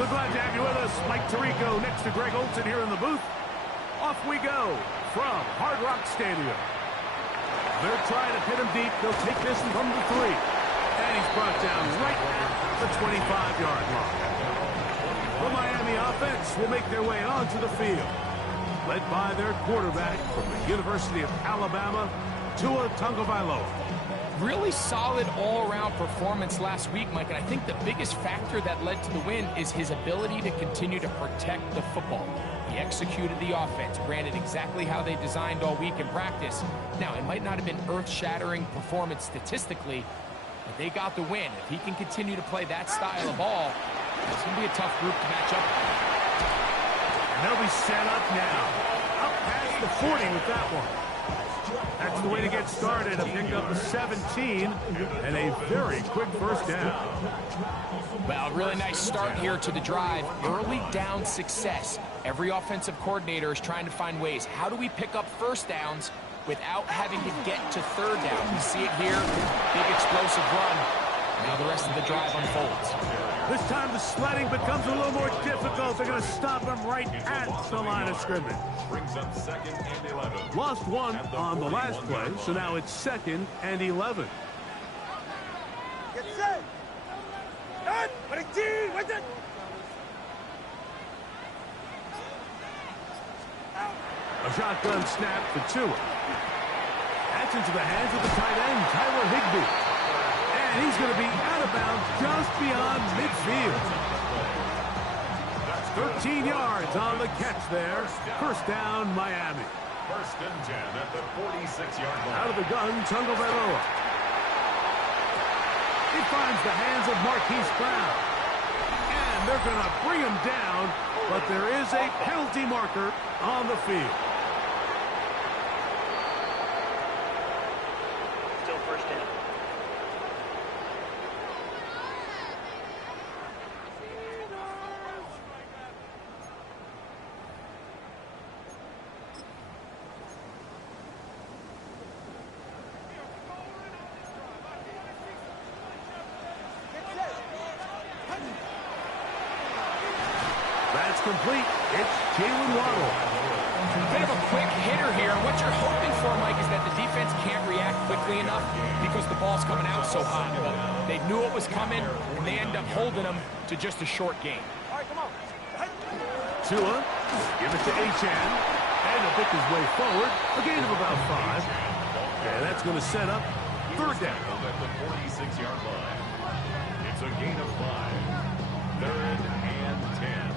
So glad to have you with us. Mike Tirico next to Greg Olson here in the booth. Off we go from Hard Rock Stadium. They're trying to hit him deep. They'll take this from the 3. And he's brought down right at the 25-yard line. The Miami offense will make their way onto the field, led by their quarterback from the University of Alabama, Tua Tagovailoa. Really solid all-around performance last week, Mike, and I think the biggest factor that led to the win is his ability to continue to protect the football. He executed the offense, granted exactly how they designed all week in practice. Now, it might not have been earth-shattering performance statistically, but they got the win. If he can continue to play that style of ball, it's going to be a tough group to match up with. And they'll be set up now. Up past the 40 with that one. That's the way to get started. A pick up a 17 and a very quick first down. Well, really nice start here to the drive. Early down success. Every offensive coordinator is trying to find ways. How do we pick up first downs without having to get to third down? We see it here. Big explosive run. Now the rest of the drive unfolds. This time the sledding becomes a little more difficult. They're going to stop him right at the line of scrimmage. Brings up 2nd and 11. Lost one on the last play, so now it's 2nd and 11. Get set. Wk18, with it. A shotgun snap for Tua. That's into the hands of the tight end, Tyler Higbee. And he's going to be out of bounds just beyond midfield. 13 yards on the catch there. First down, Miami. 1st and 10 at the 46-yard line. Out of the gun, Tagovailoa. He finds the hands of Marquise Brown. And they're going to bring him down, but there is a penalty marker on the field. Still first down. That's complete. It's Jalen Waddle. Bit of a quick hitter here. What you're hoping for, Mike, is that the defense can't react quickly enough because the ball's coming out so hot. But they knew it was coming, and they end up holding them to just a short gain. All right, come on. Tua, give it to Achane, and he'll pick his way forward. A gain of about 5. And that's going to set up third down. At the 46-yard line. It's a gain of 5. 3rd and 10.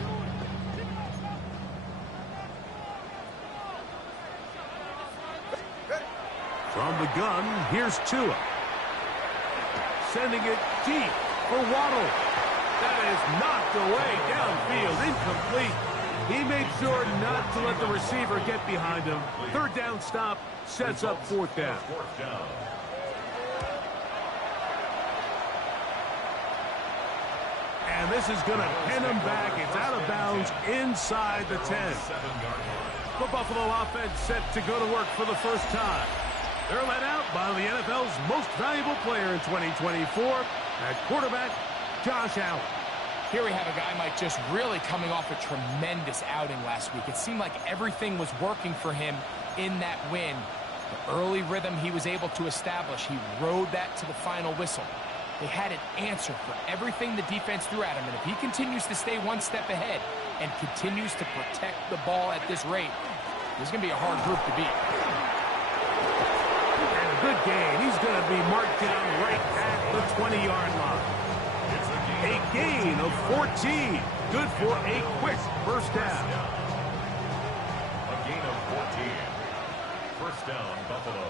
From the gun, here's Tua. Sending it deep for Waddle. That is knocked away downfield, incomplete. He made sure not to let the receiver get behind him. Third down stop sets up fourth down. And this is going to pin him back. It's out of bounds inside the 10. The Buffalo offense set to go to work for the first time. They're led out by the NFL's most valuable player in 2024, at quarterback, Josh Allen. Here we have a guy, Mike, just really coming off a tremendous outing last week. It seemed like everything was working for him in that win. The early rhythm he was able to establish, he rode that to the final whistle. They had an answer for everything the defense threw at him, and if he continues to stay one step ahead and continues to protect the ball at this rate, this is going to be a hard group to beat. And a good gain. He's going to be marked down right at the 20-yard line. A gain of 14. Good for a quick first down. A gain of 14. First down, Buffalo.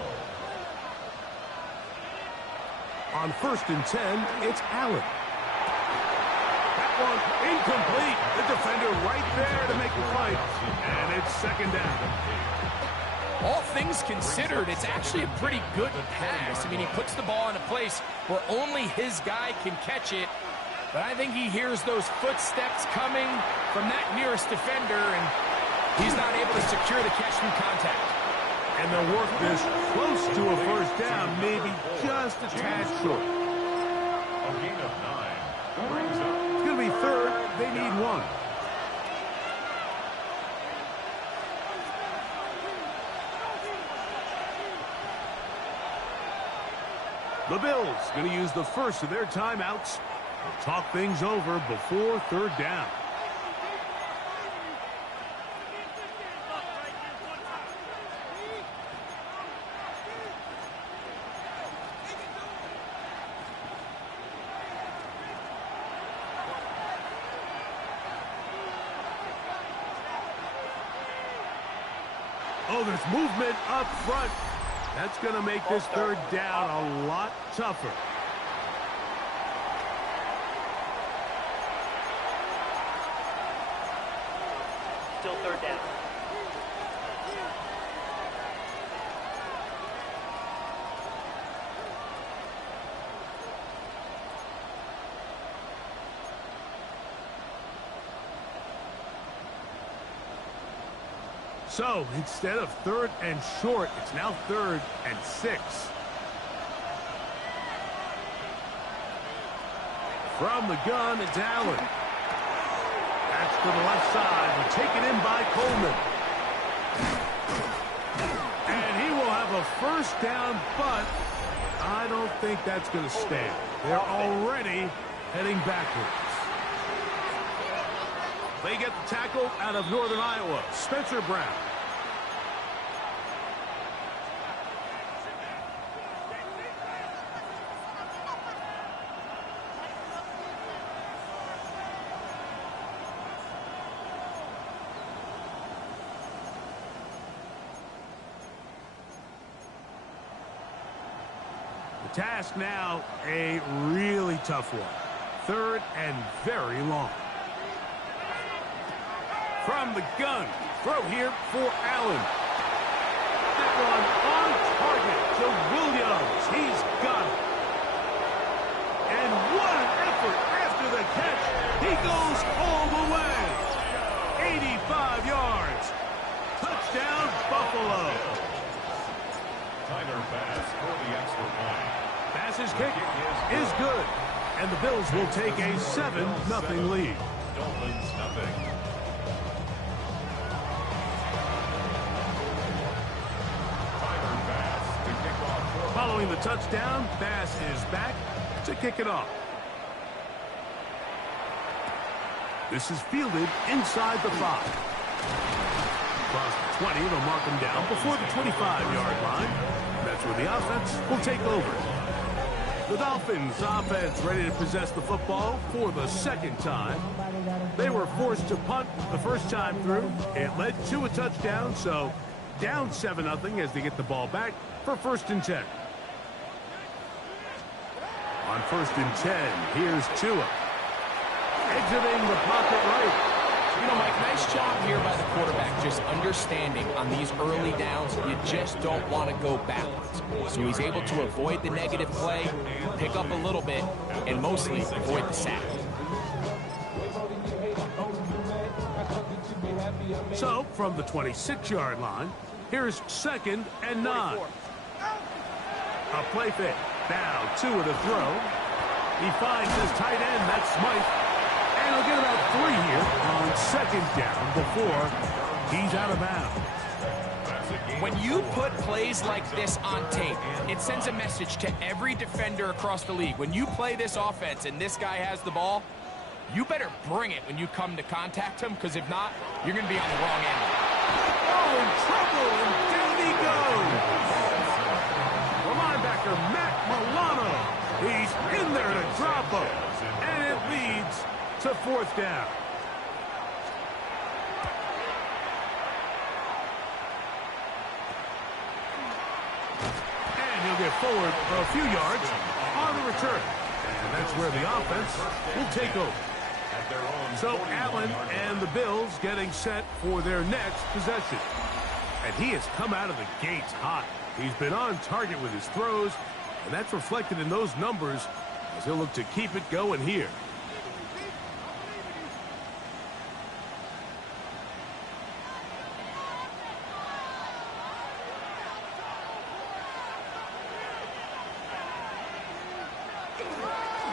On 1st and 10, it's Allen. That one incomplete. The defender right there to make the fight. And it's second down. All things considered, it's actually a pretty good pass. I mean, he puts the ball in a place where only his guy can catch it. But I think he hears those footsteps coming from that nearest defender, and he's not able to secure the catch through contact. And they'll work this close to a first down, maybe just a tad short. A gain of 9. Brings up. It's going to be third. They need one. The Bills going to use the first of their timeouts to talk things over before third down. Oh, there's movement up front. That's going to make this third down a lot tougher. Still third down. So, instead of third and short, it's now third and 6. From the gun, it's Allen. That's to the left side. Taken in by Coleman. And he will have a first down, but I don't think that's going to stand. They're already heading backwards. They get the tackle out of Northern Iowa, Spencer Brown. The task now, a really tough one. Third and very long. From the gun, throw here for Allen. That one on target to Williams. He's got it. And what an effort after the catch. He goes all the way. 85 yards. Touchdown, Buffalo. Tyler Bass for the extra point. Bass's kick is good. And the Bills will take a 7-0 lead. Dolphins nothing. Following the touchdown, Bass is back to kick it off. This is fielded inside the 5. Across the 20, they'll mark him down before the 25-yard line. That's where the offense will take over. The Dolphins offense ready to possess the football for the second time. They were forced to punt the first time through. It led to a touchdown, so down 7-0 as they get the ball back for 1st and 10. On 1st and 10, here's Tua. Exiting the pocket right. You know, Mike, nice job here by the quarterback, just understanding on these early downs, you just don't want to go backwards. So he's able to avoid the negative play, pick up a little bit, and mostly avoid the sack. So, from the 26-yard line, here's 2nd and 9. A play fake. Now, Tua to throw. He finds his tight end, that's Smythe. And he'll get about 3 here on 2nd down before he's out of bounds. When you put plays like this on tape, it sends a message to every defender across the league. When you play this offense and this guy has the ball, you better bring it when you come to contact him, because if not, you're going to be on the wrong end. Oh, in trouble, and down he goes. The linebacker, Matt Milano. He's in there to drop him. And it leads to 4th down. And he'll get forward for a few yards on the return. And that's where the offense will take over. So Allen and the Bills getting set for their next possession. And he has come out of the gates hot. He's been on target with his throws, and that's reflected in those numbers as he'll look to keep it going here.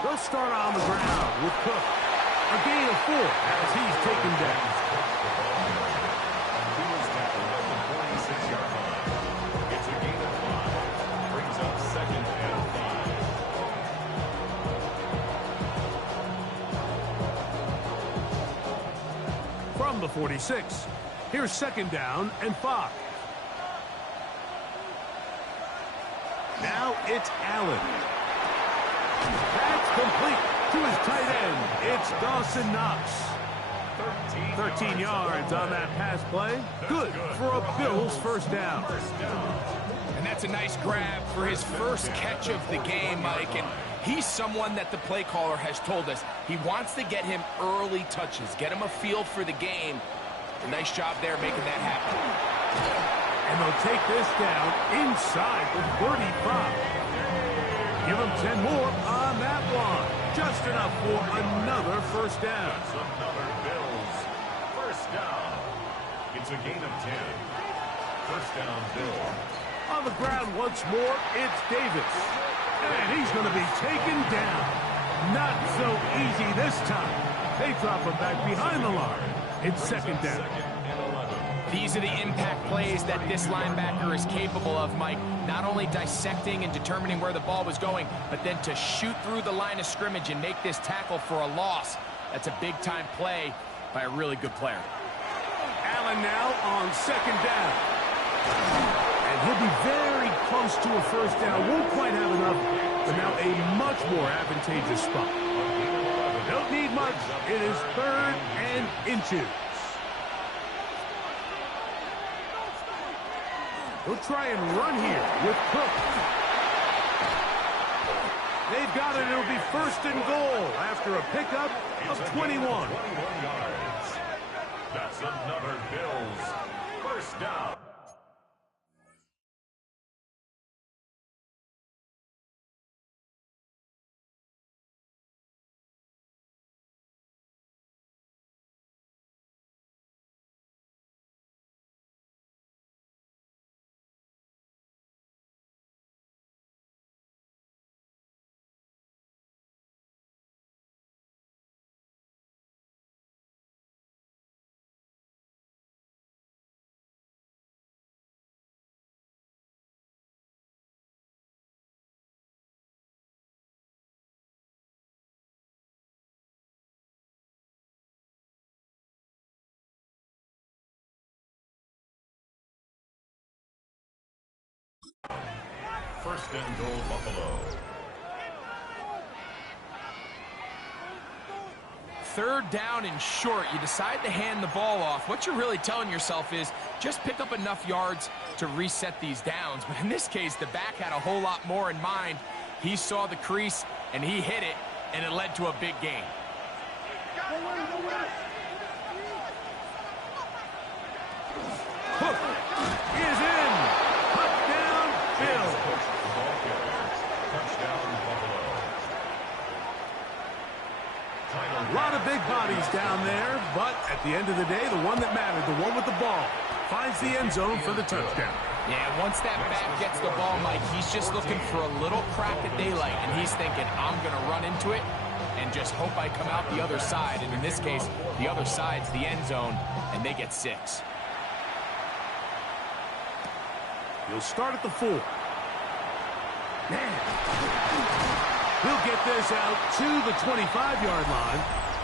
They'll start on the ground with Cook. A gain of 4 as he's taken down. He was tackled at the 46-yard line. It's a gain of 5. Brings up 2nd and 5. From the 46, here's 2nd down and 5. Now it's Allen. That's complete to his tight end. It's Dawson Knox. 13 yards on that pass play. Good for a Bills first down. And that's a nice grab for his first catch of the game, Mike. And he's someone that the play caller has told us he wants to get him early touches, get him a feel for the game. A nice job there making that happen. And they'll take this down inside the 35. Give them 10 more on that one. Just enough for another first down. That's another Bills first down. It's a gain of 10. First down, Bills. On the ground once more, it's Davis. And he's going to be taken down. Not so easy this time. They drop him back behind the line. It's 2nd down. These are the impact plays that this linebacker is capable of, Mike. Not only dissecting and determining where the ball was going, but then to shoot through the line of scrimmage and make this tackle for a loss. That's a big-time play by a really good player. Allen now on 2nd down. And he'll be very close to a first down. Won't quite have enough, but now a much more advantageous spot. Don't need much. It is 3rd and inches. He'll try and run here with Cook. They've got it. It'll be 1st and goal after a pickup of 21. 21 yards. That's another Bills first down. First and goal, Buffalo. 3rd down and short. You decide to hand the ball off. What you're really telling yourself is just pick up enough yards to reset these downs. But in this case, the back had a whole lot more in mind. He saw the crease, and he hit it, and it led to a big gain. Hook is in. Touchdown, Bills. Touchdown, Buffalo. A lot of big bodies down there, but at the end of the day, the one that mattered, the one with the ball, finds the end zone for the touchdown. Yeah, once that back gets the ball, Mike, he's just looking for a little crack of daylight, and he's thinking, I'm going to run into it and just hope I come out the other side. And in this case, the other side's the end zone, and they get 6. He'll start at the 4. Man. He'll get this out to the 25-yard line,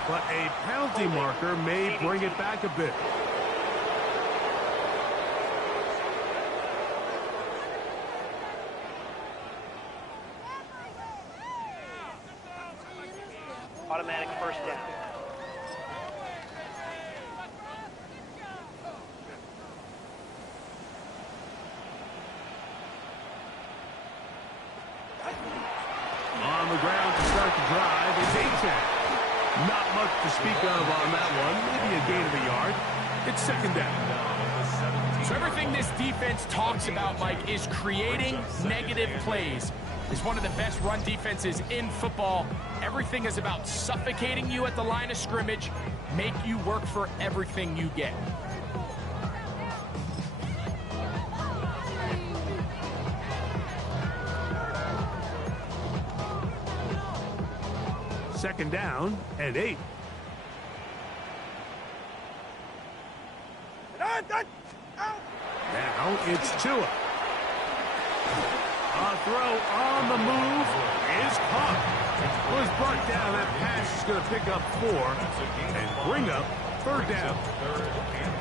but a penalty marker may bring it back a bit. Automatic first down. On the ground to start the drive is 18. Not much to speak of on that one. Maybe a gain of a yard. It's 2nd down. So everything this defense talks about, Mike, is creating negative plays. It's one of the best run defenses in football. Everything is about suffocating you at the line of scrimmage, make you work for everything you get. Second down and 8. it's Tua. A throw on the move is caught. Was brought down. That pass is going to pick up 4 and bring up third down. Third and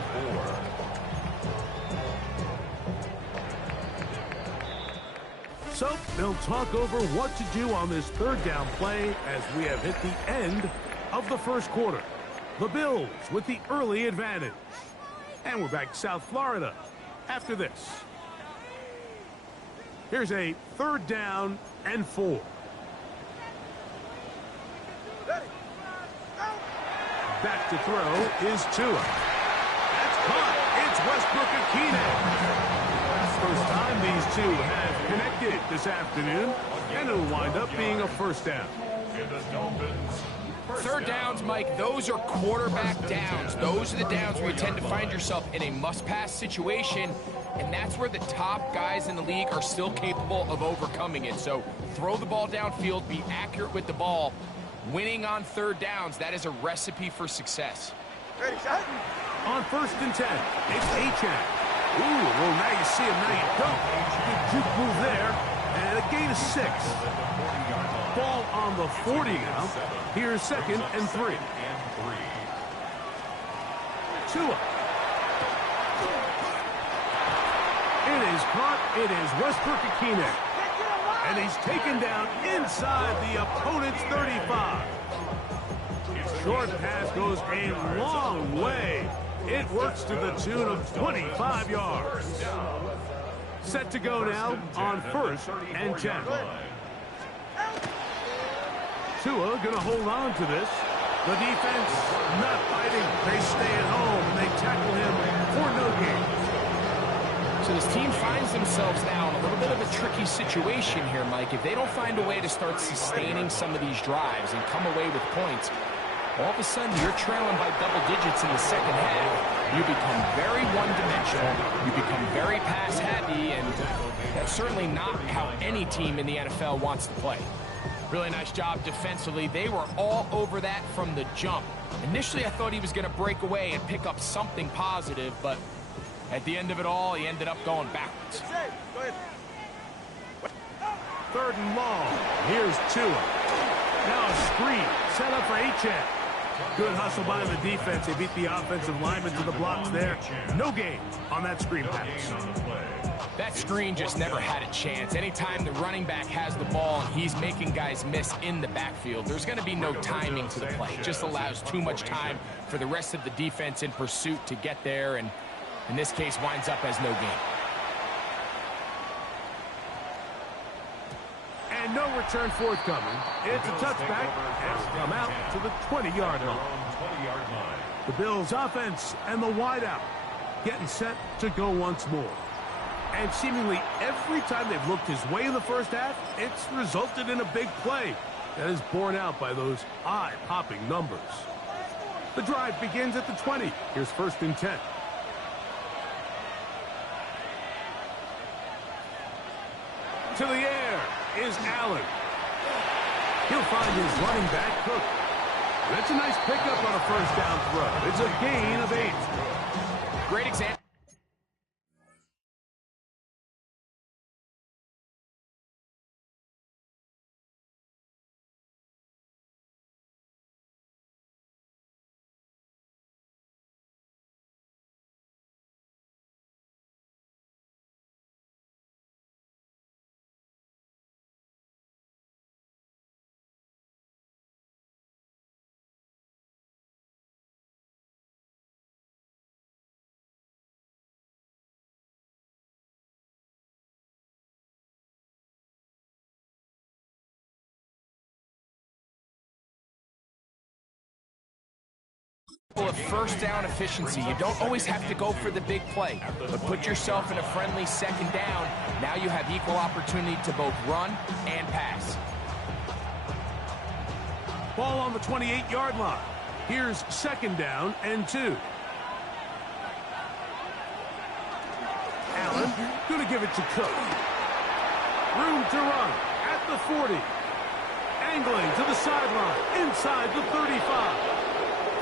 4. So they'll talk over what to do on this third down play as we have hit the end of the first quarter. The Bills with the early advantage. And we're back to South Florida after this. Here's a third down and 4. Back to throw is Tua. That's caught. It's Westbrook-Akine. First time these two have connected this afternoon, and it'll wind up being a first down. And the Dolphins. Third downs, Mike, those are quarterback downs. Those are the downs where you tend to find yourself in a must-pass situation, and that's where the top guys in the league are still capable of overcoming it. So throw the ball downfield, be accurate with the ball. Winning on third downs, that is a recipe for success. Ready, shot. On 1st and 10, it's Achan. Ooh, well, now you see him, now you don't. Good juke move there, and a gain of 6. Ball on the 40 now. Here's 2nd and 3. Tua. It is caught. It is Westbrook-Akine. And he's taken down inside the opponent's 35. Short pass goes a long way. It works to the tune of 25 yards. Set to go now on 1st and 10. Tua going to hold on to this. The defense not fighting. They stay at home and they tackle him for no gain. So this team finds themselves now in a little bit of a tricky situation here, Mike. If they don't find a way to start sustaining some of these drives and come away with points, all of a sudden you're trailing by double digits in the second half. You become very one-dimensional. You become very pass-happy, and that's certainly not how any team in the NFL wants to play. Really nice job defensively. They were all over that from the jump. Initially, I thought he was going to break away and pick up something positive, but at the end of it all, he ended up going backwards. Go ahead. 3rd and long. Here's Tua. Now a screen set up for Achan. Good hustle by the defense. They beat the offensive lineman to the blocks there. No gain on that screen pass. That screen just never had a chance. Anytime the running back has the ball and he's making guys miss in the backfield, there's going to be no timing to the play. It just allows too much time for the rest of the defense in pursuit to get there, and in this case winds up as no gain. And no return forthcoming. It's a touchback. It's come out to the 20-yard line. The Bills offense and the wideout getting set to go once more. And seemingly every time they've looked his way in the first half, it's resulted in a big play that is borne out by those eye-popping numbers. The drive begins at the 20. Here's 1st and 10. To the air is Allen. He'll find his running back, Cook. That's a nice pickup on a 1st down throw. It's a gain of 8. Great example. Of 1st down efficiency. You don't always have to go for the big play, but put yourself in a friendly 2nd down. Now you have equal opportunity to both run and pass. Ball on the 28-yard line. Here's 2nd down and 2. Allen going to give it to Cook. Room to run at the 40. Angling to the sideline inside the 35.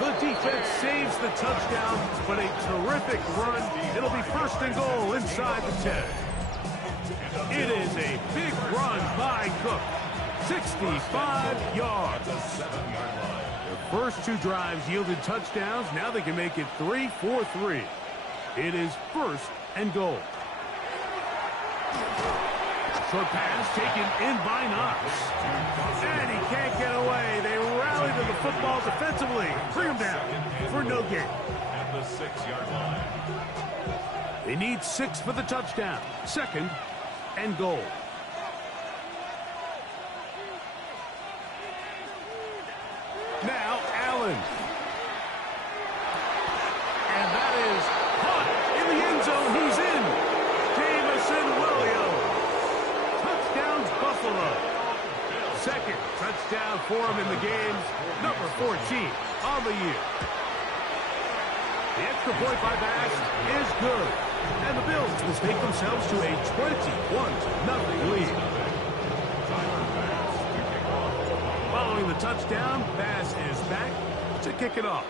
The defense saves the touchdown, but a terrific run. It'll be 1st and goal inside the 10. It is a big run by Cook. 65 yards. Their first 2 drives yielded touchdowns. Now they can make it 3-4-3. It is 1st and goal. Short pass taken in by Knox. And he can't get away. They rally to the football defensively. Bring him down for no gain. At the 6-yard line. They need 6 for the touchdown. 2nd and goal. Now Allen. And that is caught in the end zone. He's in. Jamison Williams. Touchdowns Buffalo. 2nd touchdown for him in the game. Number 14 on the year. The extra point by Bass is good. And the Bills will take themselves to a 21-0 lead. Following the touchdown, Bass is back to kick it off.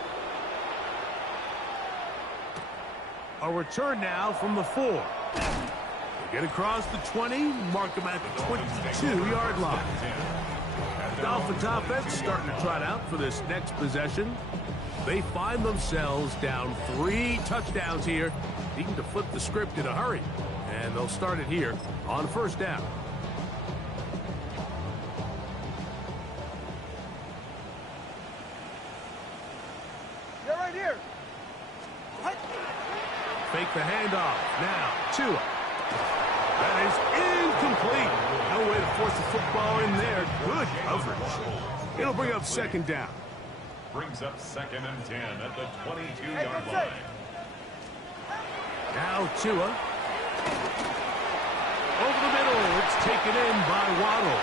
A return now from the 4. They get across the 20, mark them at the 22-yard line. Dolphins offense starting to trot out for this next possession. They find themselves down 3 touchdowns here, needing to flip the script in a hurry. And they'll start it here on 1st down. You're right here. What? Fake the handoff. Now, Tua. That is incomplete. No way to force the football in there. Good coverage. It'll bring up 2nd down. Brings up 2nd and 10 at the 22-yard Hey, line. Now Tua. Over the middle. It's taken in by Waddle.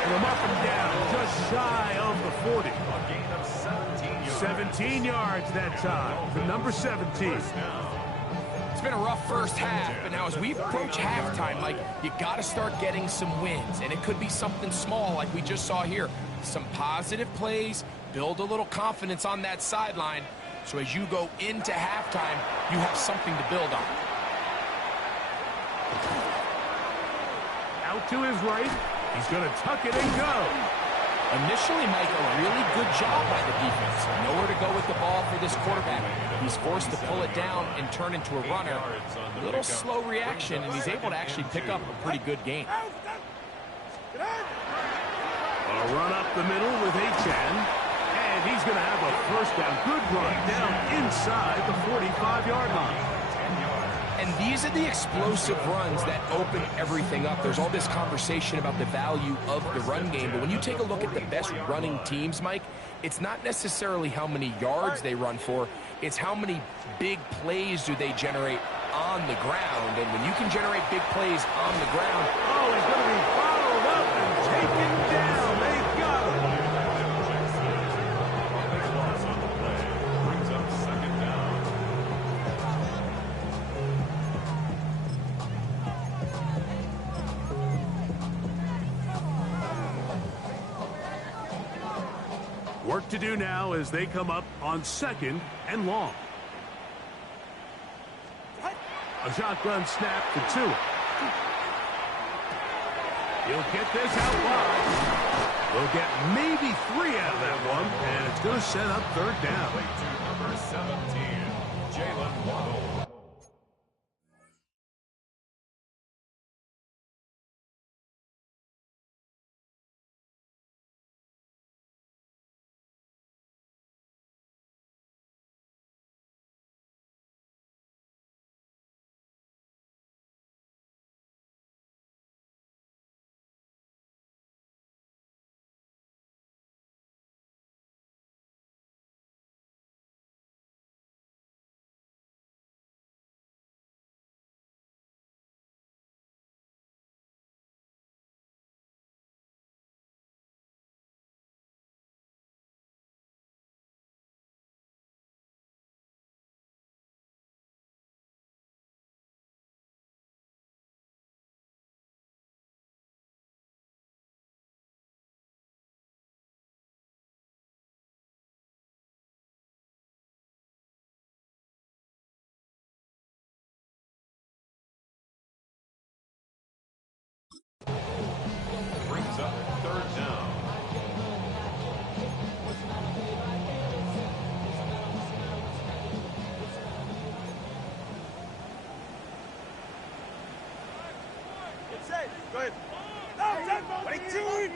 And they'll mark him down just shy of the 40. A gain of 17 yards. 17 yards that time. The number 17. It's been a rough first half, but now as we approach halftime, Mike, you got to start getting some wins, and it could be something small like we just saw here. Some positive plays, build a little confidence on that sideline, so as you go into halftime, you have something to build on. Out to his right. He's going to tuck it and go. Initially, Mike, a really good job by the defense. Nowhere to go with the ball for this quarterback. He's forced to pull it down and turn into a runner. A little slow reaction, and he's able to actually pick up a pretty good gain. A run up the middle with Achan. And he's going to have a 1st down. Good run down inside the 45-yard line. And these are the explosive runs that open everything up. There's all this conversation about the value of the run game, but when you take a look at the best running teams, Mike, it's not necessarily how many yards they run for, it's how many big plays do they generate on the ground. And when you can generate big plays on the ground, Oh, he's going to be followed up and taken down. They got him. Brings up 2nd down. Work to do now as they come up on 2nd and long. A shotgun snap to Tua. He'll get this out wide. They'll get maybe 3 out of that one, and it's going to set up 3rd down. To number 17, Jalen Waddle. Say, go ahead. Wk18.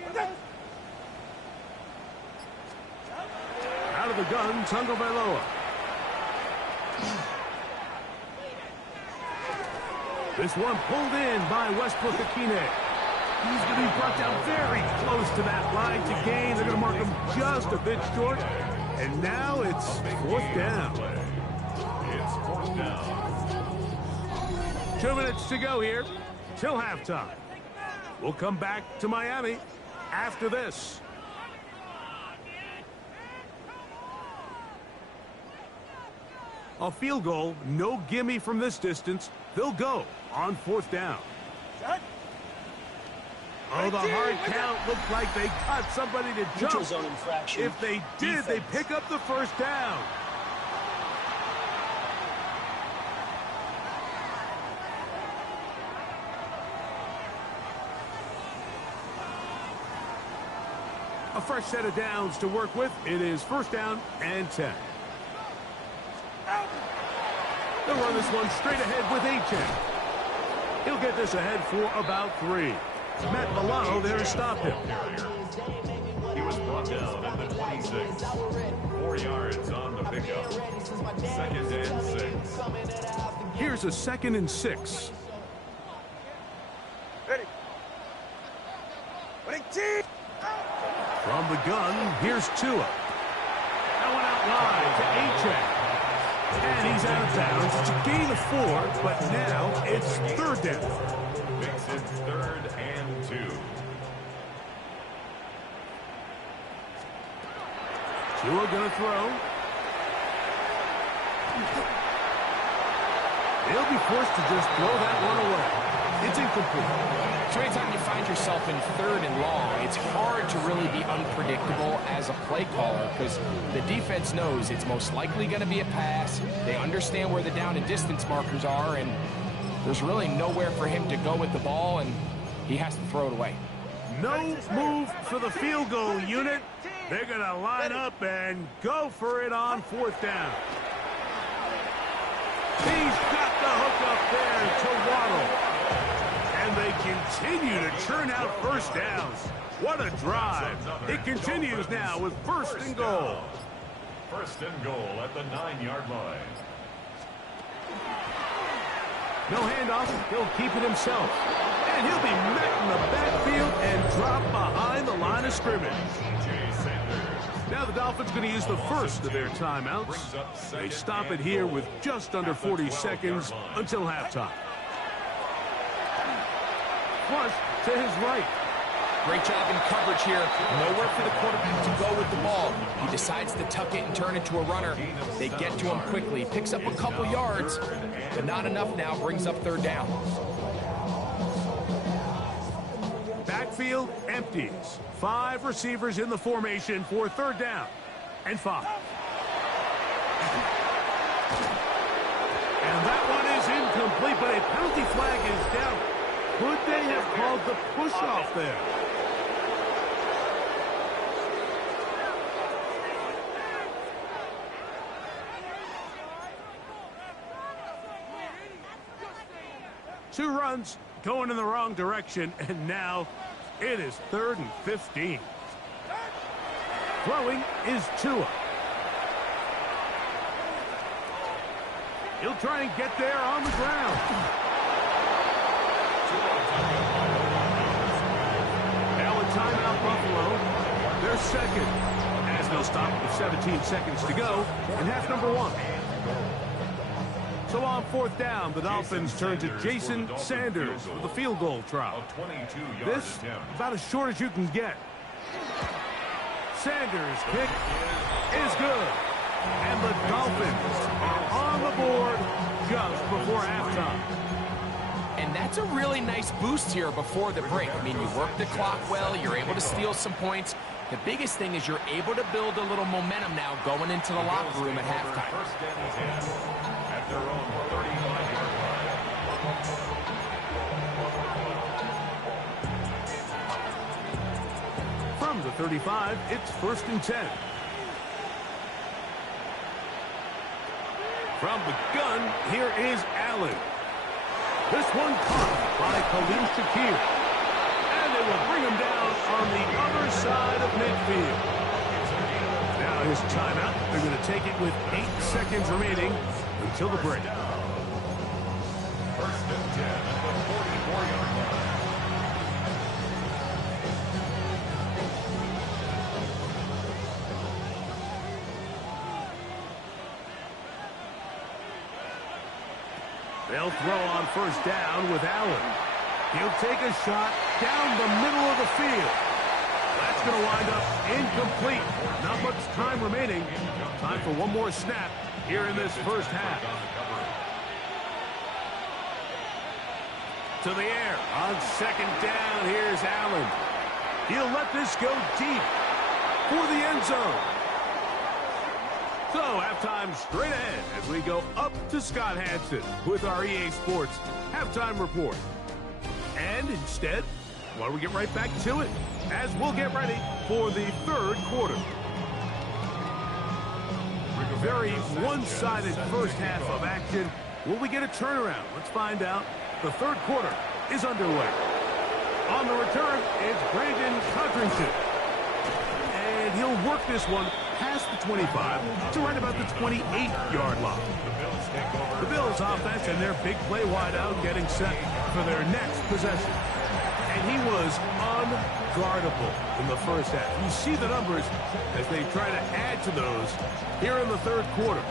Out of the gun, Tagovailoa. This one pulled in by Wk18. He's going to be brought down very close to that line to gain. They're going to mark him just a bit short. And now it's fourth down. It's fourth down. 2 minutes to go here till halftime. We'll come back to Miami after this. A field goal, no gimme from this distance. They'll go on fourth down. Oh, the hard count looked like they got somebody to jump. Zone infraction. If they did, they pick up the first down. A fresh set of downs to work with. It is first down and 10. They'll run this one straight ahead with 18. He'll get this ahead for about 3. Matt Milano there to stop him. He was brought down at the 26. 4 yards on the pickup. Second and 6. Here's a 2nd and 6. Ready. Wk18. From the gun, here's Tua. That one out wide to A-Check. And he's out of bounds. It's a gain of 4, but now it's third down. Makes it 3rd and 2. Tua gonna throw. They'll be forced to just throw that one away. It's incomplete. So anytime you find yourself in 3rd and long, it's hard to really be unpredictable as a play caller because the defense knows it's most likely going to be a pass. They understand where the down and distance markers are, and there's really nowhere for him to go with the ball, and he has to throw it away. No move for the field goal unit. They're going to line up and go for it on fourth down. He's got the hook up there to Waddle. And they continue to churn out first downs. What a drive. It continues now with first and goal. First and goal at the 9-yard line. No handoff. He'll keep it himself. And he'll be met in the backfield and drop behind the line of scrimmage. Now the Dolphins going to use the first of their timeouts. They stop it here with just under 40 seconds until halftime. Flush to his right. Great job in coverage here. Nowhere for the quarterback to go with the ball. He decides to tuck it and turn it to a runner. They get to him quickly. Picks up a couple yards, but not enough now. Brings up third down. Backfield empties. 5 receivers in the formation for third down and 5. And that one is incomplete, but a penalty flag is down. Could they have called the push-off there? Two runs going in the wrong direction, and now it is 3rd and 15. Throwing is Tua. He'll try and get there on the ground. Now a timeout, Buffalo. They're second, as they'll stop with 17 seconds to go in half number 1. So on fourth down, the Dolphins turn to Jason Sanders for the field goal try. This about as short as you can get. Sanders' kick is good. And the Dolphins are on the board just before halftime. And that's a really nice boost here before the break. I mean, you work the clock well. You're able to steal some points. The biggest thing is you're able to build a little momentum now going into the locker room at halftime. First and 10 at their own 35-yard line. From the 35, it's 1st and 10. From the gun, here is Allen. This one caught by Khalil Shakir. And they will bring him down on the other side of midfield. Now his timeout. They're going to take it with 8 seconds remaining until the break. First and 10 at the 44-yard line. They'll throw on first down with Allen. He'll take a shot down the middle of the field. That's going to wind up incomplete. Not much time remaining. Time for one more snap here in this first half. To the air. On second down, here's Allen. He'll let this go deep for the end zone. So, halftime straight ahead as we go up to Scott Hansen with our EA Sports halftime report. And instead, why don't we get right back to it as we'll get ready for the third quarter. Very one-sided first half of action. Will we get a turnaround? Let's find out. The third quarter is underway. On the return, it's Brandon Codrington. And he'll work this one past the 25 to right about the 28-yard line. The Bills offense and their big play wideout getting set for their next possession. And he was unguardable in the first half. You see the numbers as they try to add to those here in the third quarter.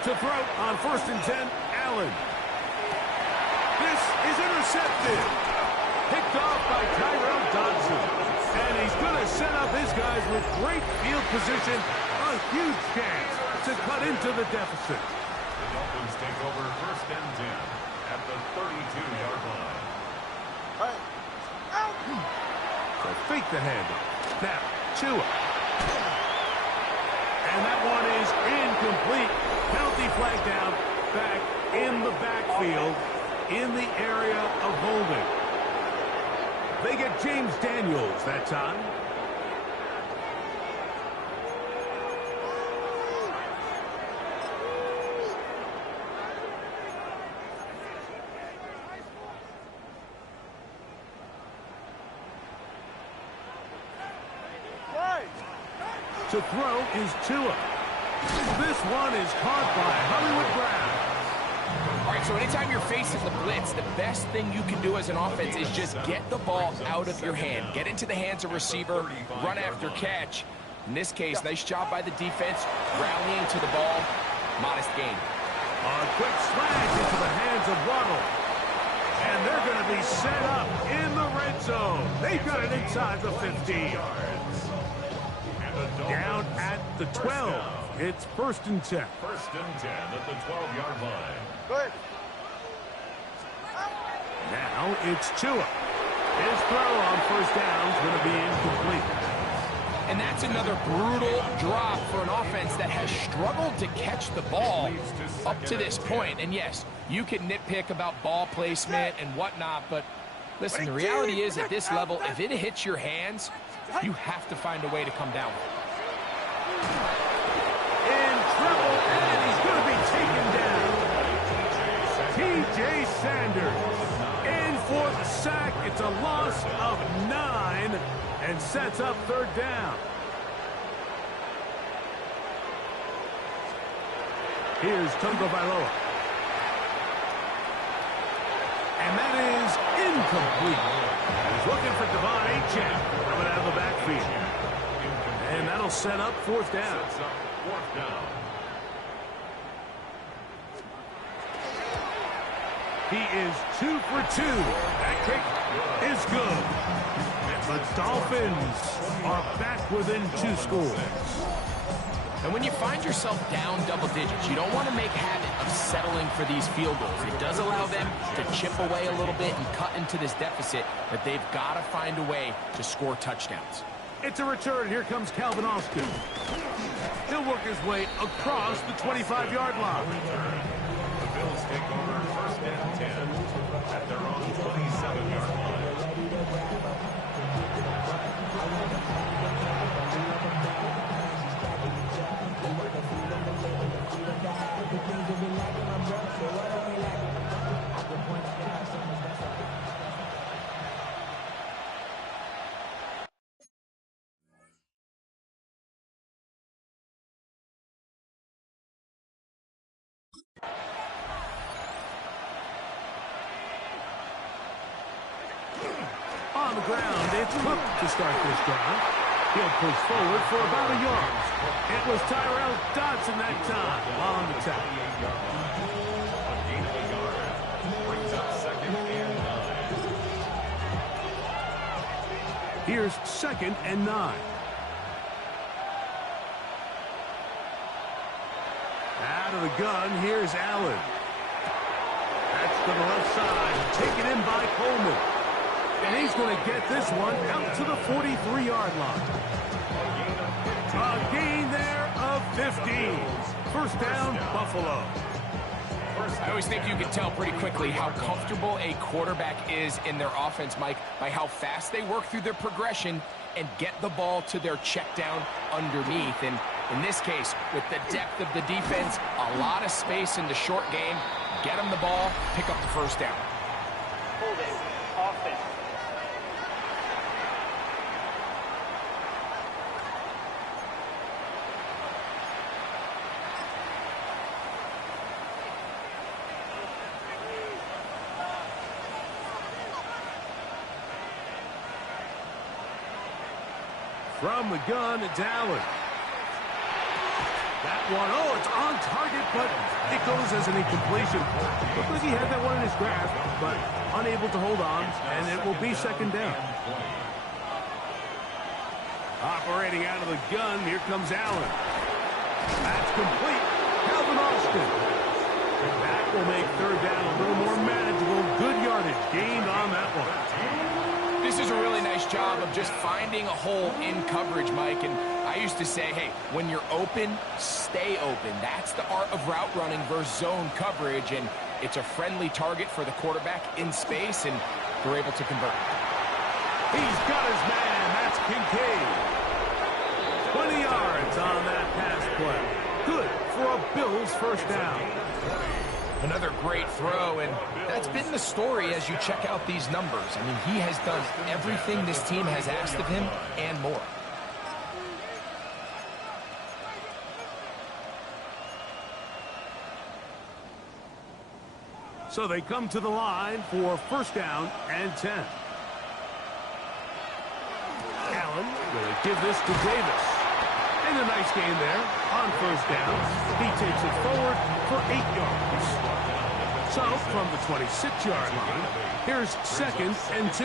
To throw on first and 10, Allen. This is intercepted. Picked off by Tyrell Dodson. And he's going to set up his guys with great field position. A huge chance to cut into the deficit. The Dolphins take over first and 10 at the 32-yard line. So fake the handoff. Now, Tua. And that one is incomplete. Penalty flag down, back in the backfield, in the area of holding. They get James Daniels that time. To throw is Tua. This one is caught by Hollywood Brown. All right, so anytime you're facing the blitz, the best thing you can do as an offense is just get the ball out of your hand. Get into the hands of receiver, run after catch. In this case, nice job by the defense, rallying to the ball. Modest gain. A quick slash into the hands of Waddle. And they're going to be set up in the red zone. They've got it inside the 15. Down at the 12. It's first and 10. First and 10 at the 12-yard line. Good. Now it's Tua. His throw on first down is going to be incomplete. And that's another brutal drop for an offense that has struggled to catch the ball up to this point. And yes, you can nitpick about ball placement and whatnot, but listen, the reality is at this level, if it hits your hands, you have to find a way to come down. In trouble, and he's going to be taken down. T.J. Sanders in for the sack. It's a loss of 9 and sets up third down. Here's Tungo Bailoa. And that is incomplete. He's looking for Devon Achane coming out of the backfield. And that'll set up fourth down. He is 2 for 2. That kick is good. The Dolphins are back within 2 scores. And when you find yourself down double digits, you don't want to make habit of settling for these field goals. It does allow them to chip away a little bit and cut into this deficit, but they've got to find a way to score touchdowns. It's a return. Here comes Calvin Austin. He'll work his way across the 25-yard line. The Bills take over first and 10 at their own 27-yard line. On the ground, it's Cook to start this drive. He'll push forward for about a yard. It was Tyrell Dodson that time while on the tackle. A gain of a yard. Brings up 2nd and 9. Here's 2nd and 9. Out of the gun, here's Allen. That's to the left side, taken in by Coleman. And he's going to get this one out to the 43-yard line. A gain there of 15. First down, Buffalo. I always think you can tell pretty quickly how comfortable a quarterback is in their offense, Mike, by how fast they work through their progression and get the ball to their check down underneath. And in this case, with the depth of the defense, a lot of space in the short game, get them the ball, pick up the first down. Holding. Offense. From the gun, it's Allen. That one, oh, it's on target, but it goes as an incompletion. Looked like he had that one in his grasp, but unable to hold on, and it will be 2nd down. Operating out of the gun, here comes Allen. That's complete. Calvin Austin. That will make 3rd down a little more manageable. Good yardage gained on that one. This is a really nice job of just finding a hole in coverage, Mike. And I used to say, hey, when you're open, stay open. That's the art of route running versus zone coverage. And it's a friendly target for the quarterback in space, and they're able to convert. He's got his man. That's Kincaid. 20 yards on that pass play. Good for a Bills first down. Another great throw, and that's been the story as you check out these numbers. I mean, he has done everything this team has asked of him and more. So they come to the line for first down and 10. Allen will give this to Davis. And a nice gain there on first down. He takes it forward for 8 yards. So from the 26-yard line, here's 2nd and 2.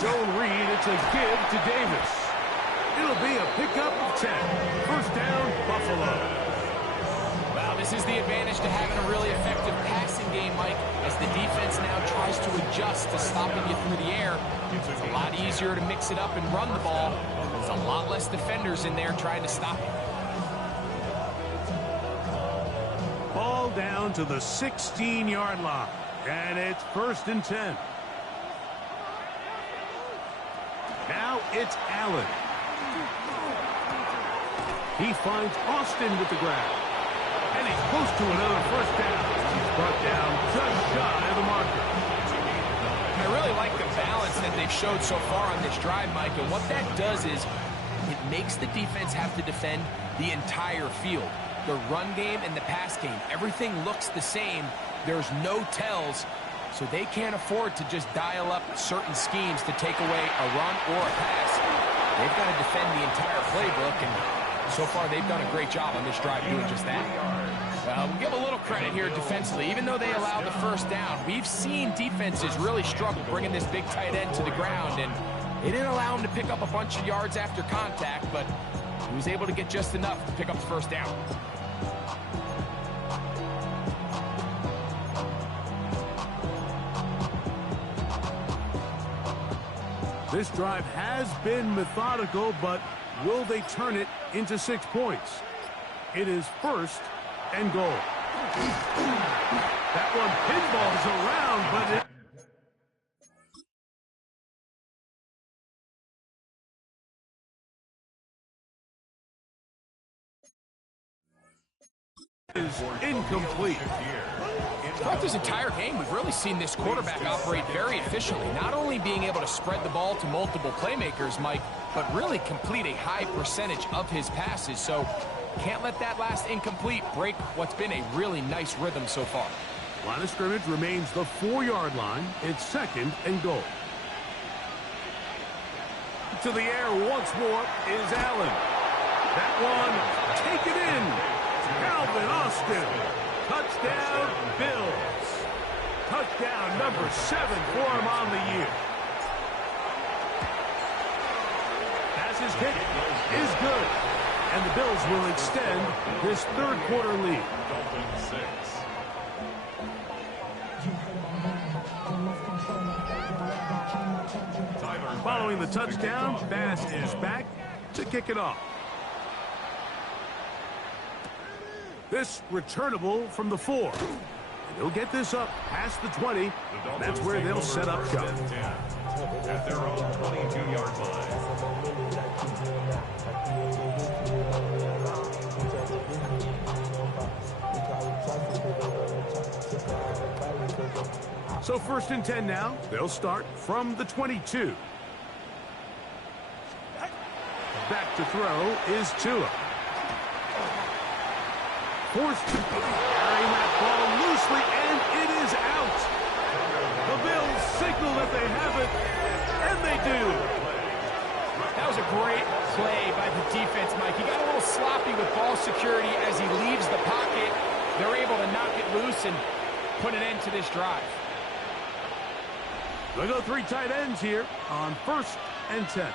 Zone read, it's a give to Davis. It'll be a pickup of 10. First down, Buffalo. Well, this is the advantage to having a really effective passing game, Mike, as the defense now tries to adjust to stopping you through the air. It's a lot easier to mix it up and run the ball. There's a lot less defenders in there trying to stop you. Ball down to the 16-yard line, and it's 1st and 10. Now it's Allen. He finds Austin with the grab. And he's close to another first down. He's brought down just shy of the marker. I really like the balance that they've showed so far on this drive, Mike. And what that does is it makes the defense have to defend the entire field. The run game and the pass game, everything looks the same. There's no tells, so they can't afford to just dial up certain schemes to take away a run or a pass. They've got to defend the entire playbook, and so far they've done a great job on this drive doing just that. We'll give a little credit here defensively. Even though they allowed the first down, we've seen defenses really struggle bringing this big tight end to the ground, and they didn't allow him to pick up a bunch of yards after contact, but he was able to get just enough to pick up the first down. This drive has been methodical, but will they turn it into 6 points? It is 1st and goal. That one pinballs around, but it is incomplete. Throughout this entire game, we've really seen this quarterback operate very efficiently, not only being able to spread the ball to multiple playmakers, Mike, but really complete a high percentage of his passes. So can't let that last incomplete break what's been a really nice rhythm so far. Line of scrimmage remains the 4-yard line. It's 2nd and goal. To the air once more is Allen. That one taken in. Calvin Austin. Touchdown, Bills. Touchdown number 7 for him on the year. Passes hit is good. And the Bills will extend this 3rd quarter lead. Dolphins 6. Following the touchdown, Bass is back to kick it off. This returnable from the 4. And he'll get this up past the 20. That's where they'll set up shop. At their own 22-yard line. So 1st and 10 now. They'll start from the 22. Back to throw is Tua. Forced to carry that ball loosely, and it is out. The Bills signal that they have it, and they do. That was a great play by the defense, Mike. He got a little sloppy with ball security as he leaves the pocket. They're able to knock it loose and put an end to this drive. They'll go 3 tight ends here on 1st and 10.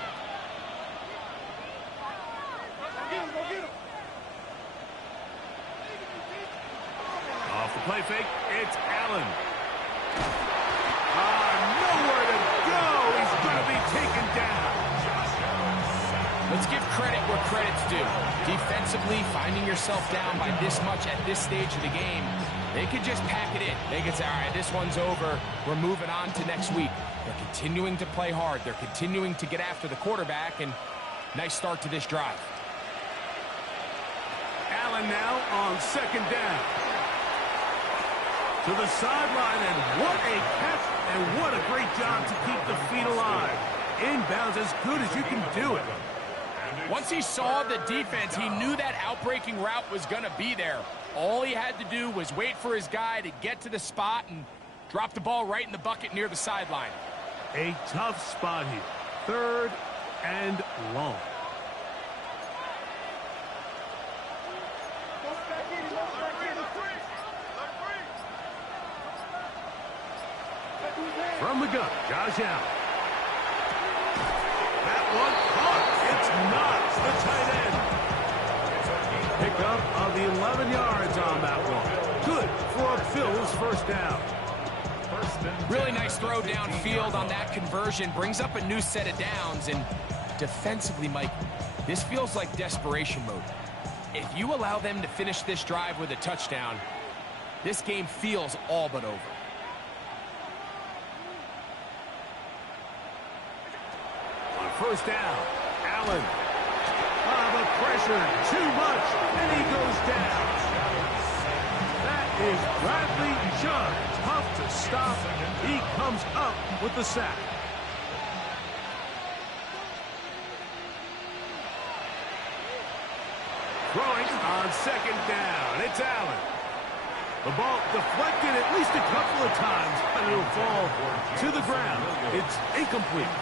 Off the play fake, it's Allen. Nowhere to go. He's going to be taken down. Let's give credit where credit's due. Defensively, finding yourself down by this much at this stage of the game, they could just pack it in. They could say, all right, this one's over. We're moving on to next week. They're continuing to play hard. They're continuing to get after the quarterback, and nice start to this drive. Allen now on 2nd down. To the sideline, and what a catch, and what a great job to keep the feet alive. Inbounds as good as you can do it. Once he saw the defense, he knew that outbreaking route was going to be there. All he had to do was wait for his guy to get to the spot and drop the ball right in the bucket near the sideline. A tough spot here. 3rd and long. From the gun, Josh Allen. That one caught. It's not the tight end. Pickup of the 11 yards on that one. Good for a Bills 1st down. Really nice throw downfield on that conversion. Brings up a new set of downs. And defensively, Mike, this feels like desperation mode. If you allow them to finish this drive with a touchdown, this game feels all but over. On 1st down, Allen. The pressure, too much, and he goes down. That is Bradley Chubb. Tough to stop. He comes up with the sack. Throwing on 2nd down. It's Allen. The ball deflected at least a couple of times, and it'll fall to the ground. It's incomplete.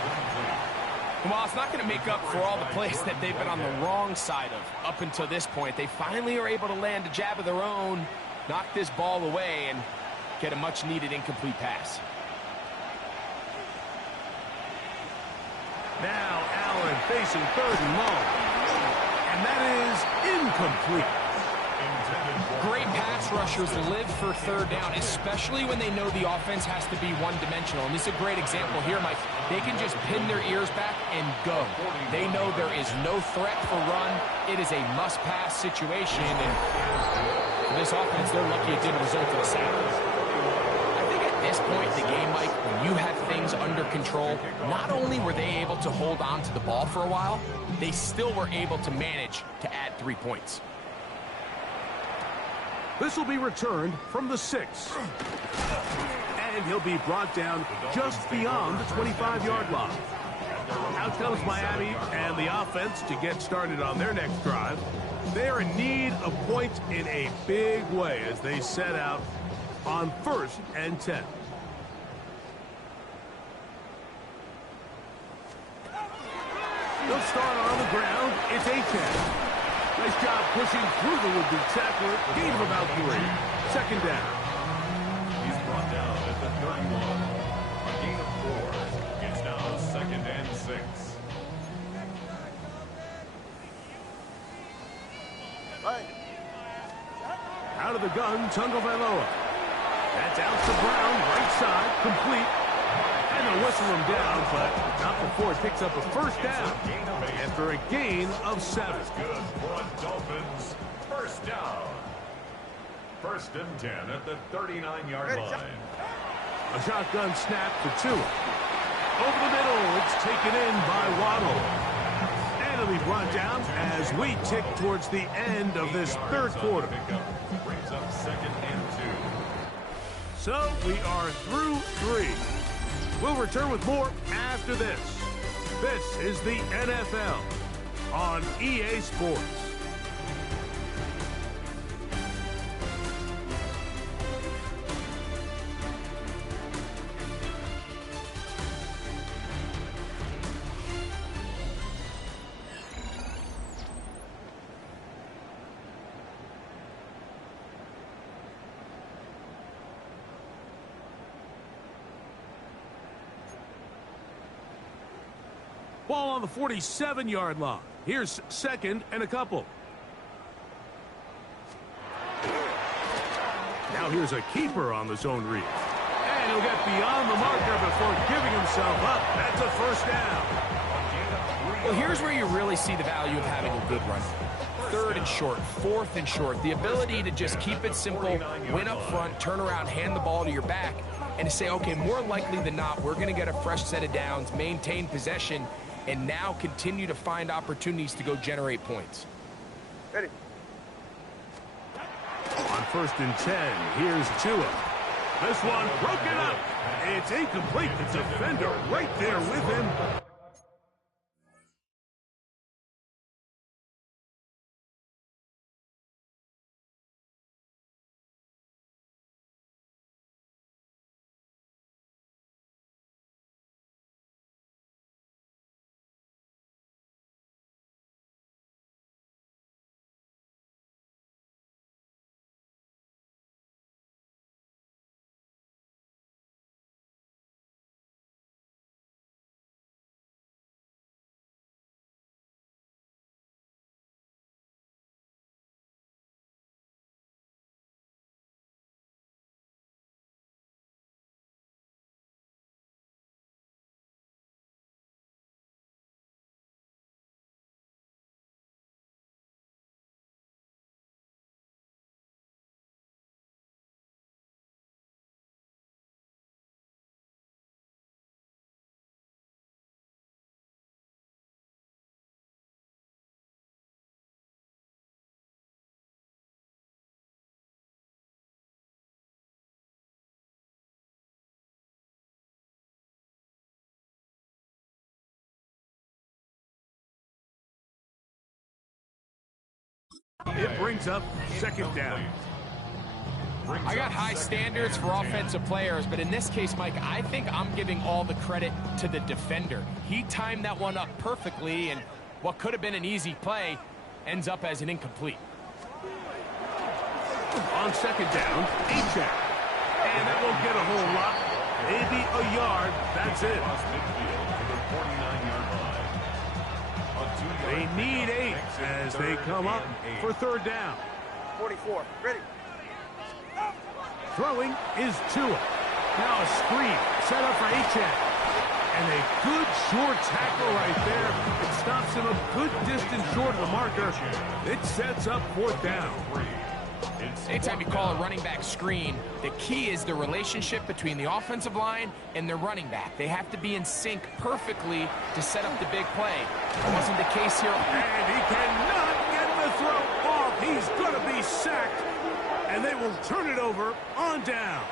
Well, it's not going to make up for all the plays that they've been on the wrong side of up until this point. They finally are able to land a jab of their own, knock this ball away, and get a much-needed incomplete pass. Now Allen facing 3rd and long. And that is incomplete. Great pass rushers live for 3rd down, especially when they know the offense has to be one-dimensional. And this is a great example here, Mike. They can just pin their ears back and go. They know there is no threat for run. It is a must-pass situation. And for this offense, they're lucky it didn't result in a sack. I think at this point in the game, Mike, when you have things under control, not only were they able to hold on to the ball for a while, they still were able to manage to add 3 points. This will be returned from the 6. And he'll be brought down just beyond the 25-yard line. Out comes Miami and the offense to get started on their next drive. They're in need of points in a big way as they set out on 1st and 10. They'll start on the ground. It's 18. Nice job pushing through the would-be tackler. Gain of about 3. Second down. He's brought down at the 31. A gain of 4. It's now 2nd and 6. Out of the gun, Tagovailoa. That's out to Brown, right side, complete. And they'll whistle him down, but not before it picks up a first down after a gain of 7. That's good for the Dolphins. First down. 1st and 10 at the 39-yard line. A shotgun snap for Tua. Over the middle, it's taken in by Waddle. And it'll be brought down as we tick towards the end of this third quarter. Brings up 2nd and 2. So we are through 3. We'll return with more after this. This is the NFL on EA Sports. Ball on the 47-yard line. Here's 2nd and a couple. Now here's a keeper on the zone read. And he'll get beyond the marker before giving himself up. That's a first down. Well, here's where you really see the value of having a good run. 3rd and short, 4th and short. The ability to just keep it simple, win up front, turn around, hand the ball to your back, and to say, okay, more likely than not, we're going to get a fresh set of downs, maintain possession, and now continue to find opportunities to go generate points. Ready. On 1st and 10, here's Tua. This one broken up. It's incomplete. The defender right there with him. It brings up 2nd down. I got high standards for offensive players, but in this case, Mike, I think I'm giving all the credit to the defender. He timed that one up perfectly, and what could have been an easy play ends up as an incomplete. On 2nd down, A-check. And that won't get a whole lot. Maybe a yard. That's it. They need 8 as they come up for 3rd down. 44. Ready. Throwing is Tua. Now a screen set up for A-check. And a good short tackle right there. It stops him a good distance short of the marker. It sets up 4th down. Anytime you call a running back screen, the key is the relationship between the offensive line and the running back. They have to be in sync perfectly to set up the big play. That wasn't the case here. And he cannot get the throw off. He's going to be sacked. And they will turn it over on down.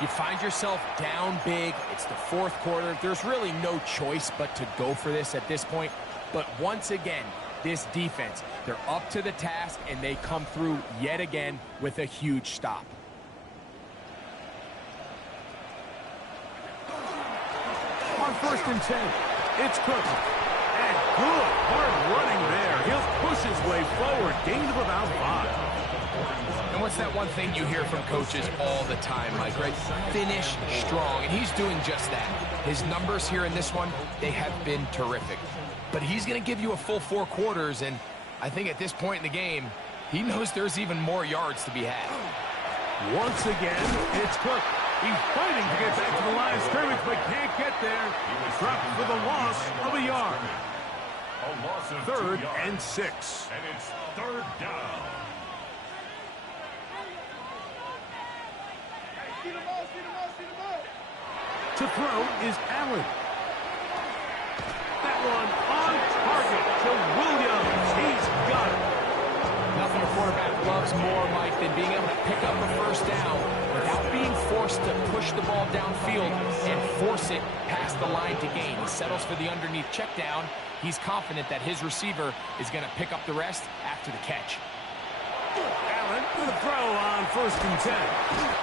You find yourself down big. It's the 4th quarter. There's really no choice but to go for this at this point. But once again, this defense, they're up to the task, and they come through yet again with a huge stop. first and 10. It's Cook. And good hard running there. He'll push his way forward. Gain of about 5. And what's that one thing you hear from coaches all the time, Mike, right? Finish strong, and he's doing just that. His numbers here in this one, they have been terrific. But he's going to give you a full 4 quarters, and I think at this point in the game, he knows there's even more yards to be had. Once again, it's Cook. He's fighting to get back to the line of scrimmage, but can't get there. Dropped for the loss of a yard. A loss of 3rd 2 yards. and 6. And it's 3rd down. To throw is Allen. That one on target to Williams. He's got it. Nothing a quarterback loves more, Mike, than being able to pick up a first down without being forced to push the ball downfield and force it past the line to gain. He settles for the underneath check down. He's confident that his receiver is going to pick up the rest after the catch. Allen with a throw on 1st and 10.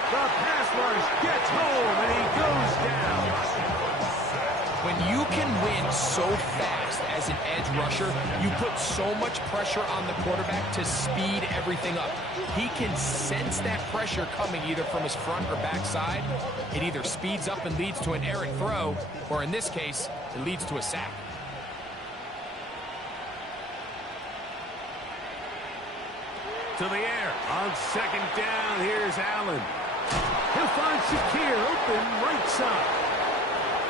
The pass rush gets home, and he goes down. When you can win so fast as an edge rusher, you put so much pressure on the quarterback to speed everything up. He can sense that pressure coming either from his front or back side. It either speeds up and leads to an errant throw, or in this case, it leads to a sack. To the air. On 2nd down, here's Allen. He'll find Shakir open right side.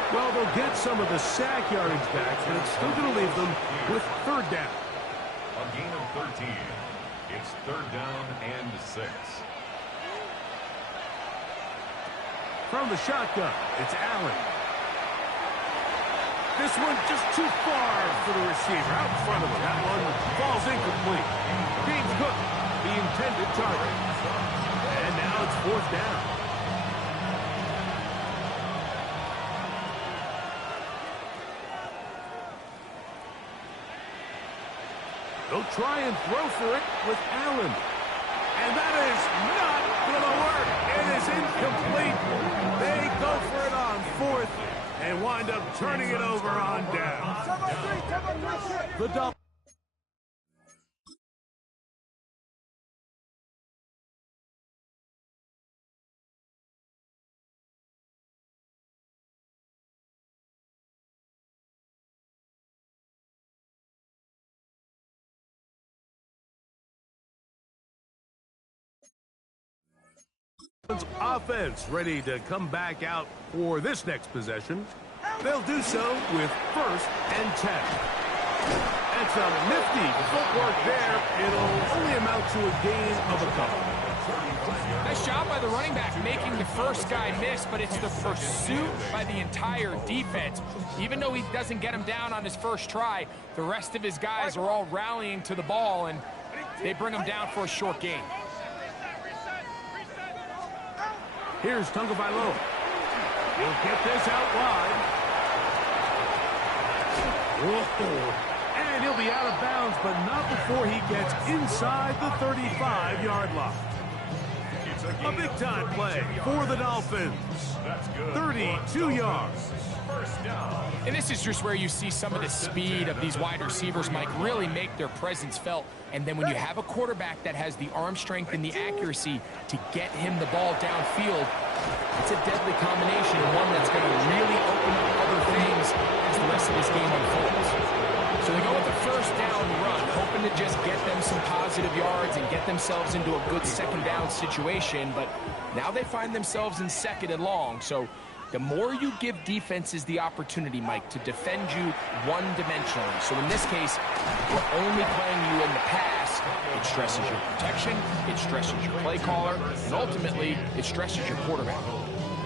Well, they'll get some of the sack yardage back, but it's still going to leave them with 3rd down. A gain of 13. It's 3rd down and 6. From the shotgun, it's Allen. This one just too far for the receiver. Out in front of him. That one falls incomplete. James Cook, the intended target. And now it's 4th down. They'll try and throw for it with Allen. And that is not going to work. It is incomplete. They go for it on 4th and wind up turning it over on down. The Dolphins. Offense ready to come back out for this next possession. They'll do so with 1st and 10. That's a nifty footwork there. It'll only amount to a gain of a couple. Nice job by the running back making the first guy miss, but it's the pursuit by the entire defense. Even though he doesn't get him down on his first try, the rest of his guys are all rallying to the ball, and they bring him down for a short gain. Here's Tagovailoa. He'll get this out wide. Whoa. And he'll be out of bounds, but not before he gets inside the 35-yard line. A big-time play for the Dolphins. 32 yards. And this is just where you see some of the speed of these wide receivers, Mike, really make their presence felt. And then when you have a quarterback that has the arm strength and the accuracy to get him the ball downfield, it's a deadly combination, and one that's going to really open up other things as the rest of this game unfolds. So they go with the first down run, hoping to just get them some positive yards and get themselves into a good 2nd down situation. But now they find themselves in 2nd and long. So the more you give defenses the opportunity, Mike, to defend you one-dimensionally. So in this case, we're only playing you in the pass. It stresses your protection, it stresses your play caller, and ultimately, it stresses your quarterback.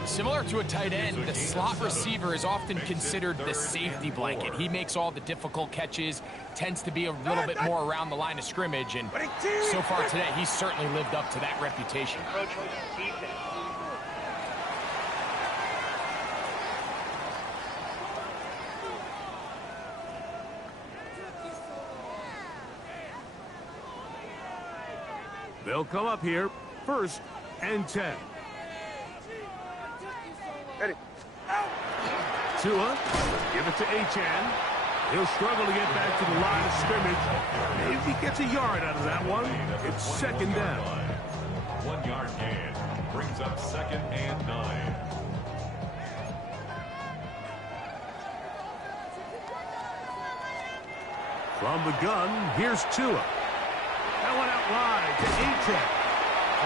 Similar to a tight end, the slot receiver is often considered the safety blanket. He makes all the difficult catches, tends to be a little bit more around the line of scrimmage, and so far today, he's certainly lived up to that reputation. They'll come up here, 1st and 10. Ready. Tua, give it to Achan. He'll struggle to get back to the line of scrimmage. Maybe he gets a yard out of that one. It's second down. 1 yard gain brings up 2nd and 9. From the gun, here's Tua. That one out wide to Achan.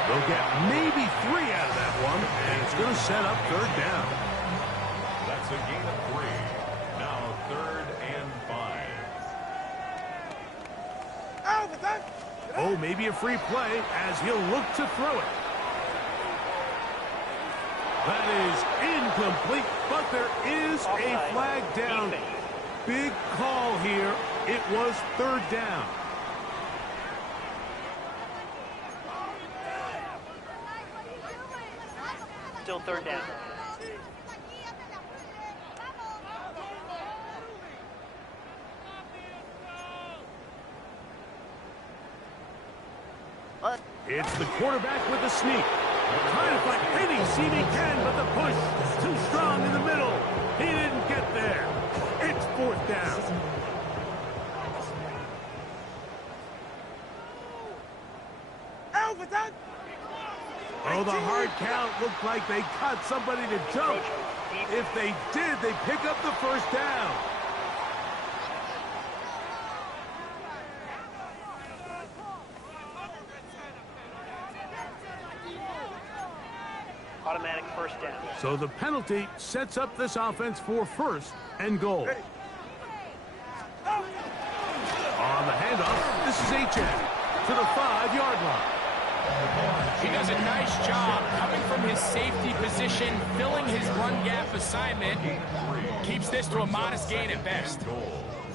They'll get maybe 3 out of that one, and it's going to set up third down. That's a gain of 3. Now 3rd and 5. Oh, maybe a free play as he'll look to throw it. That is incomplete, but there is a flag down. Big call here. It was third down. Still third down. It's the quarterback with the sneak. Trying to find any seam he can, but the push too strong in the middle. He didn't get there. It's fourth down. Oh, the hard count looked like they cut somebody to jump. If they did, they pick up the first down. Automatic first down. So the penalty sets up this offense for first and goal. On the handoff, this is Achan to the 5-yard line. He does a nice job coming from his safety position, filling his run gap assignment. Keeps this to a modest gain at best.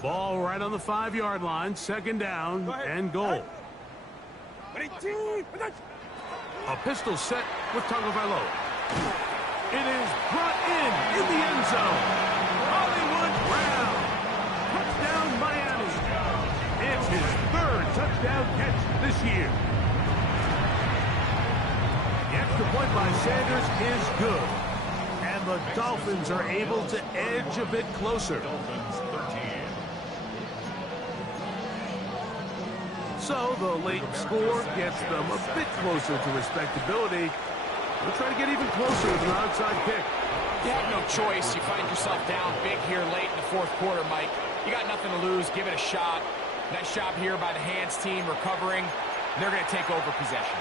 Ball right on the 5-yard line, second down and goal. A pistol set with Tagovailoa. It is brought in the end zone. Hollywood Brown. Touchdown Miami. It's his 3rd touchdown catch this year. The extra point by Sanders is good. And the Dolphins are able to edge a bit closer. Dolphins 13. So the late score gets them a bit closer to respectability. We'll try to get even closer with an onside kick. You have no choice. You find yourself down big here late in the 4th quarter, Mike. You got nothing to lose. Give it a shot. Nice job here by the hands team recovering. They're going to take over possession.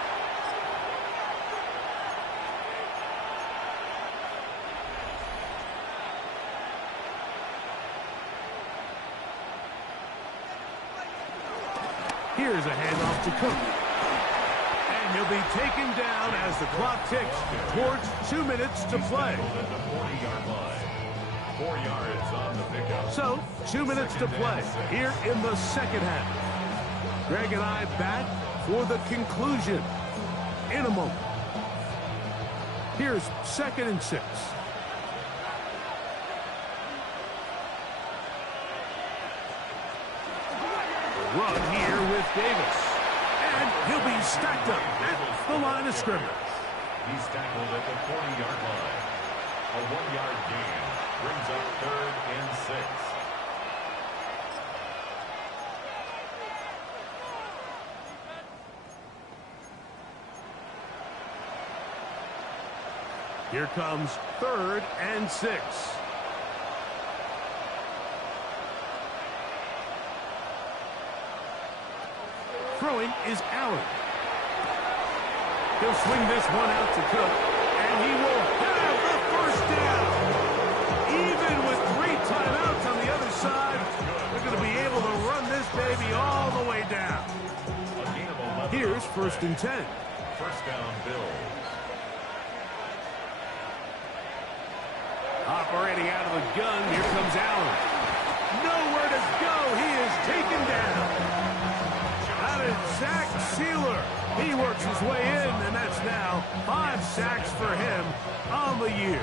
Here's a handoff to Cook. And he'll be taken down as the clock ticks towards 2 minutes to play. 40-yard line. 4 yards on the pickup. So, 2 minutes to play here in the second half. Greg and I back for the conclusion in a moment. Here's 2nd and 6. Run here with Davis. And he'll be stacked up at the line of scrimmage. He's tackled at the 40-yard line. A 1-yard gain brings up 3rd and 6. Here comes 3rd and 6. Throwing is Allen. He'll swing this one out to Cook, and he will have the first down. Even with 3 timeouts on the other side, they're going to be able to run this baby all the way down. Here's 1st and 10. First down, Bills. Operating out of the gun, here comes Allen. Nowhere to go, he is taken down. Out is Zach Sealer. He works his way in, and that's now 5 sacks for him on the year.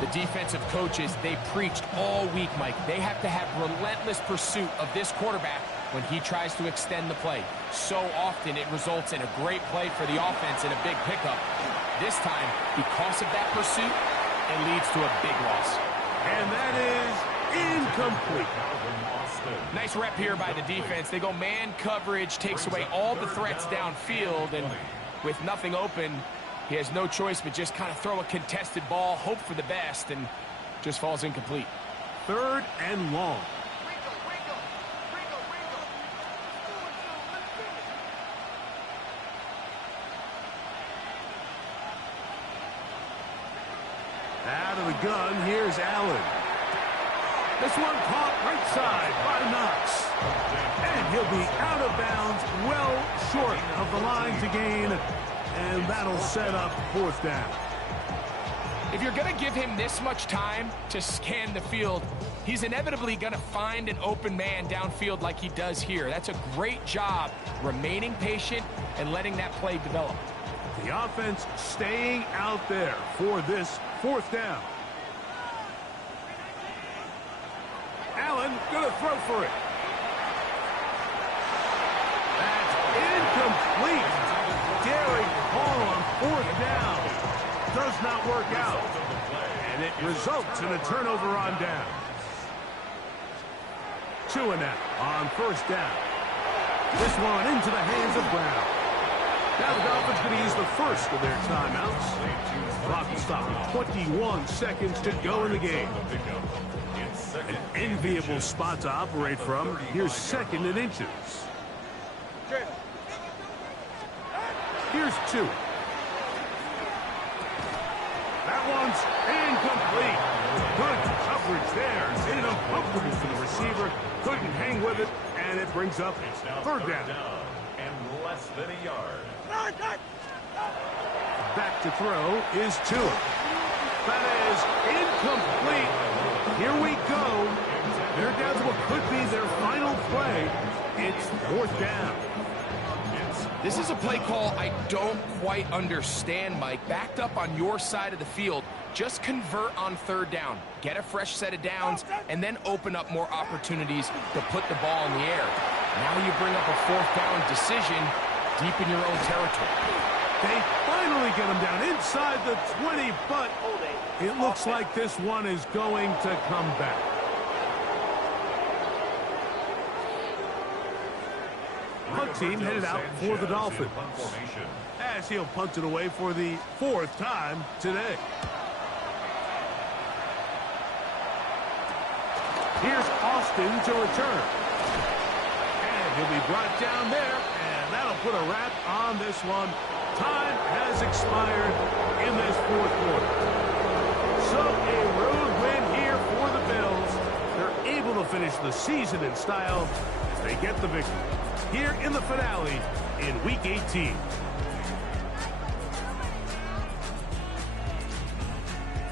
The defensive coaches, they preached all week, Mike. They have to have relentless pursuit of this quarterback when he tries to extend the play. So often it results in a great play for the offense and a big pickup. This time, because of that pursuit, it leads to a big loss. And that is incomplete. Nice rep here by the defense. They go man coverage, takes away all the threats downfield, and with nothing open, he has no choice but just kind of throw a contested ball, hope for the best, and just falls incomplete. 3rd and long. Out of the gun, here's Allen. This one caught right side by Knox. And he'll be out of bounds, well short of the line to gain. And that'll set up 4th down. If you're going to give him this much time to scan the field, he's inevitably going to find an open man downfield like he does here. That's a great job remaining patient and letting that play develop. The offense staying out there for this 4th down. Allen going to throw for it. That's incomplete. Daring call on 4th down. Does not work out. And it results in a turnover on down. 2 and out on 1st down. This one into the hands of Brown. Now the Dolphins going to use the first of their timeouts. Clock will stop with 21 seconds to go in the game. An enviable spot to operate from. Here's 2nd and inches. Here's 2. That one's incomplete. Good coverage there. Made it uncomfortable for the receiver. Couldn't hang with it, and it brings up 3rd down. And less than a yard. Back to throw is Tua. That is incomplete. Here we go. They're down to what could be their final play. It's 4th down. This is a play call I don't quite understand, Mike. Backed up on your side of the field, just convert on 3rd down. Get a fresh set of downs, and then open up more opportunities to put the ball in the air. Now you bring up a 4th down decision deep in your own territory. They finally get him down inside the 20, but it looks like this one is going to come back. Punt team headed out for the Dolphins, as he'll punt it away for the 4th time today. Here's Austin to return. And he'll be brought down there, and that'll put a wrap on this one. Time has expired in this 4th quarter. So a road win here for the Bills. They're able to finish the season in style as they get the victory here in the finale in Week 18.